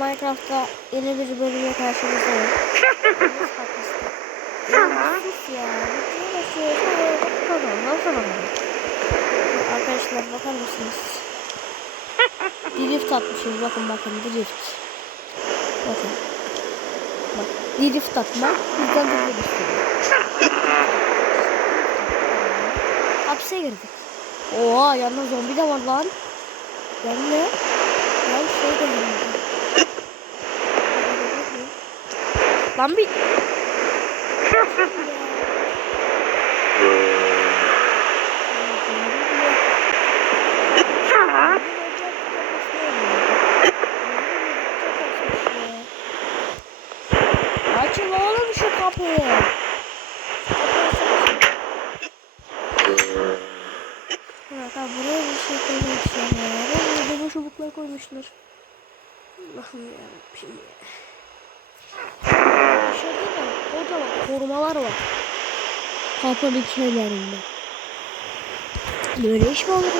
Minecraft'ta yeni bir bölümle karşınızdayım. Arkadaşlar bakar mısınız? Drift atmışız. Bakın bakın drift. Bakın. Bak drift atma. Bizden de drift. Hapse girdik. Oha yanında zombi de var lan. Ben ne? Lan şey de yanında. Lan bir... Oğlum şu kapıyı. Ha, tamam buraya bir şey koymuşlar ya. Buraya da çubuklar koymuşlar. Allah'ım yarabbim ya. Dışarıda da bak korumalar var. Kapının kenarında. Böyle iş mi olur ya?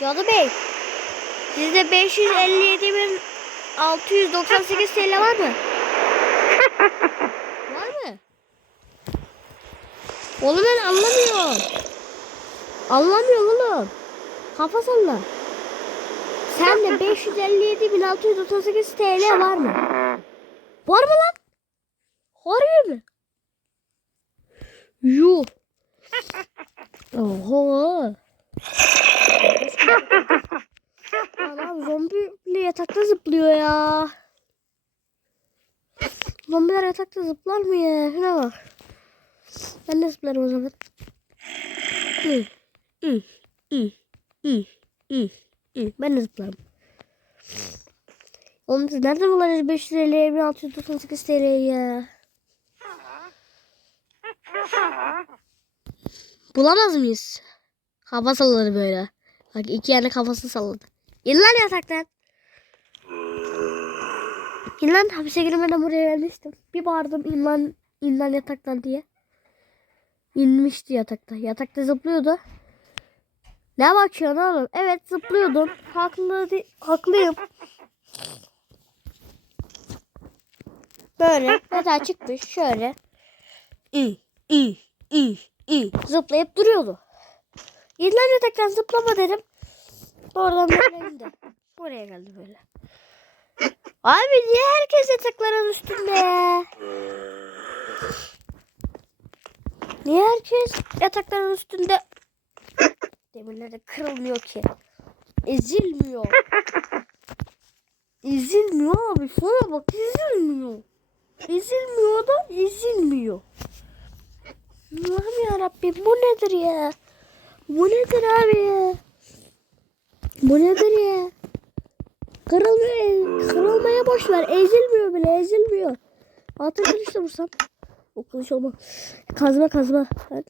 Cadı Bey. Sizde 557.698 TL var mı? var mı? Oğlum ben anlamıyorum. Anlamıyorum oğlum. Kafa salla. Sen de 557.638 TL var mı? Var mı lan? Harbi mi? Yuh. Oho. Adam zombi bile yatakta zıplıyor ya. Zombiler yatakta zıplar mı ya? Şuna bak. Ben de zıplarım o zaman. Hı. Hı. Hı. Hı. Hı. Ben de zıplarım. Oğlum biz nereden bulacağız 500 TL'ye 1698 TL'ye? Bulamaz mıyız? Kafa salladı böyle. Bak iki yana kafası salladı. İn lan yataktan. İn lan hapise girmeden buraya gelmiştim. Bir bağırdım in lan, in lan yataktan diye. İnmişti yatakta. Yatakta zıplıyordu. Ne bakıyorsun oğlum? Evet zıplıyordum. Haklı, haklıyım. Böyle yatağa çıkmış şöyle. İ, i, i, i. Zıplayıp duruyordu. Lan yataktan zıplama dedim. Oradan böyle indi. Buraya geldi böyle. Abi niye herkes yatakların üstünde ya? Niye herkes yatakların üstünde? Demirler de kırılmıyor ki. Ezilmiyor. Ezilmiyor abi. Şuna bak ezilmiyor. Ezilmiyor da ezilmiyor. Allah'ım yarabbim bu nedir ya? Bu nedir abi ya? Bu nedir ya? Kırılmıyor. Kırılmaya boş ver. Ezilmiyor bile ezilmiyor. Altın kılıçla vursam. O kılıç olmaz. Kazma kazma. Hadi.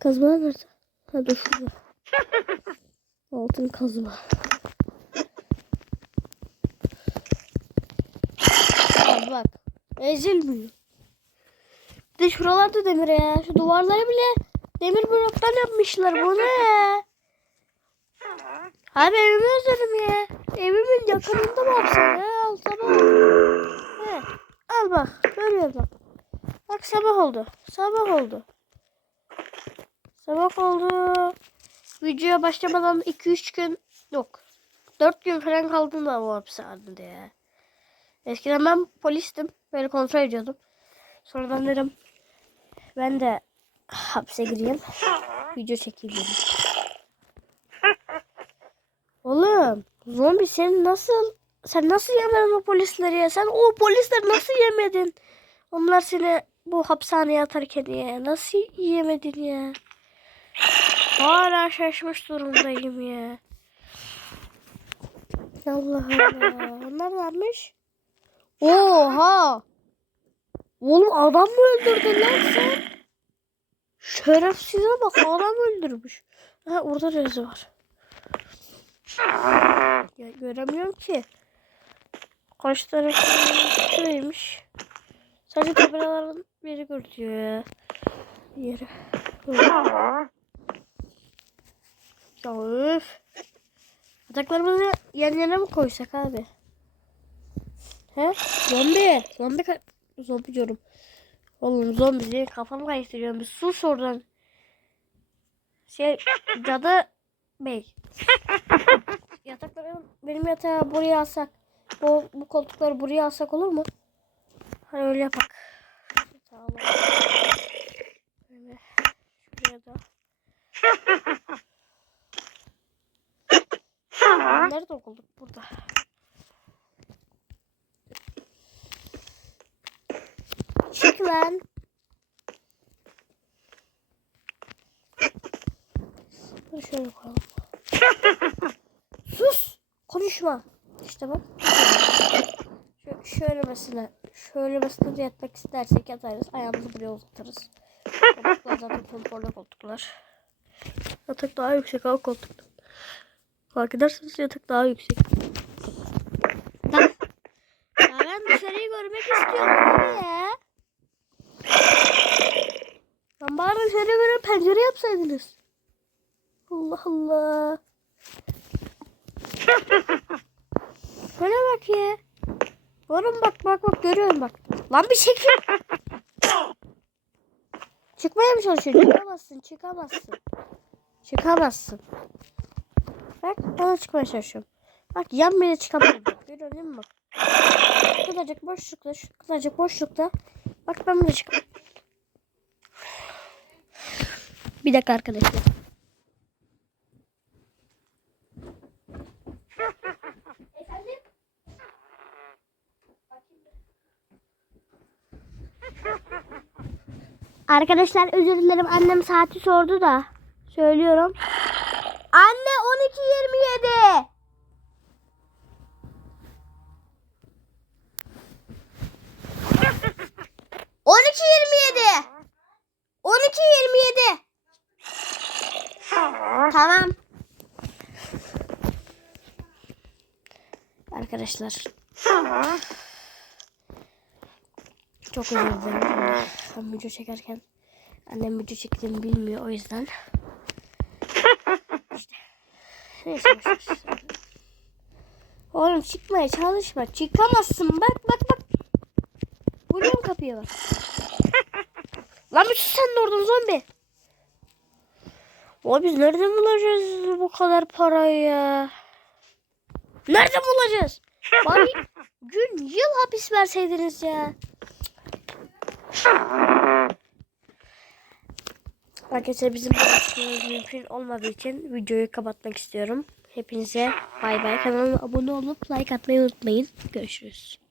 Kazma nerede? Hadi şurada. Altın kazma. Bak bak. Ezilmiyor. Bir de şuralarda demir ya. Şu duvarları bile demir bloktan yapmışlar. Bu ne? Abi evimi özledim ya. Evimin yakınında mı yapsam ya? Al sabah oldu. Al bak. Görüyor bak. Bak sabah oldu. Sabah oldu. Sabah oldu. Videoya başlamadan 2-3 gün yok. 4 gün falan kaldım da o hapishanede ya. Eskiden ben polistim. Böyle kontrol ediyordum. Sonradan dedim ben de hapse gireyim. Video çekeyim. Oğlum zombi sen nasıl sen nasıl yemedin o polisleri ya? Sen o polisleri nasıl yemedin? Onlar seni bu hapishaneye atarken ya. Nasıl yemedin ya? Hala şaşmış durumdayım ya. Allah Allah. Onlar ne yapmış? Oha! Oğlum adam mı öldürdün lan sen? Şerefsize bak adam öldürmüş. Ha orada rezi var. Ya, göremiyorum ki. Kaç tane şuraymış. Sadece tabelaların biri görülüyor ya. Yeri. Ya öf. Yataklarımızı yan yana mı koysak abi? He? Zombi. Zombi zombi diyorum. Oğlum zombi diye kafamı karıştırıyorum. Bir sus oradan. Şey cadı bey. Yatakları benim yatağı buraya alsak. Bu, bu koltukları buraya alsak olur mu? Hani öyle yapak. Tamam. Böyle şuraya da. Nerede o koltuk? Burada. Çık lan. Dur şöyle koyalım. Sus! Konuşma. İşte bak. Şö- şöyle mesela. Şöyle mesela yatmak istersek yatarız. Ayağımızı buraya uzatırız. Koltuklar zaten konforlu koltuklar. Yatak daha yüksek al koltuktan. Fark ederseniz yatak daha yüksek. Ya ben dışarıyı görmek istiyorum ya. Lan bari dışarı göre pencere yapsaydınız. Allah Allah. Şöyle bak ya. Oğlum bak bak bak görüyorum bak. Lan bir çekil. Çıkmaya mı çalışıyorsun? Çıkamazsın çıkamazsın. Çıkamazsın. Bak bana çıkmaya çalışıyorum. Bak yan bile çıkamıyorum. Görüyor musun bak. Şu kadarcık boşlukta, şu kadarcık boşlukta. Bak ben bile çıkamıyorum. Bir dakika arkadaşlar. Arkadaşlar özür dilerim annem saati sordu da söylüyorum. Arkadaşlar. Çok özür dilerim. Ben video çekerken annem video çektiğimi bilmiyor o yüzden. İşte. Neyse. Oğlum çıkmaya çalışma. Çıkamazsın. Bak bak bak. Vuruyorum kapıya bak. Lan bir sen de oradan zombi. O biz nereden bulacağız bu kadar parayı ya? Nereden bulacağız? Bari gün yıl hapis verseydiniz ya. Arkadaşlar bizim açmamız mümkün olmadığı için videoyu kapatmak istiyorum. Hepinize bay bay. Kanalıma abone olup like atmayı unutmayın. Görüşürüz.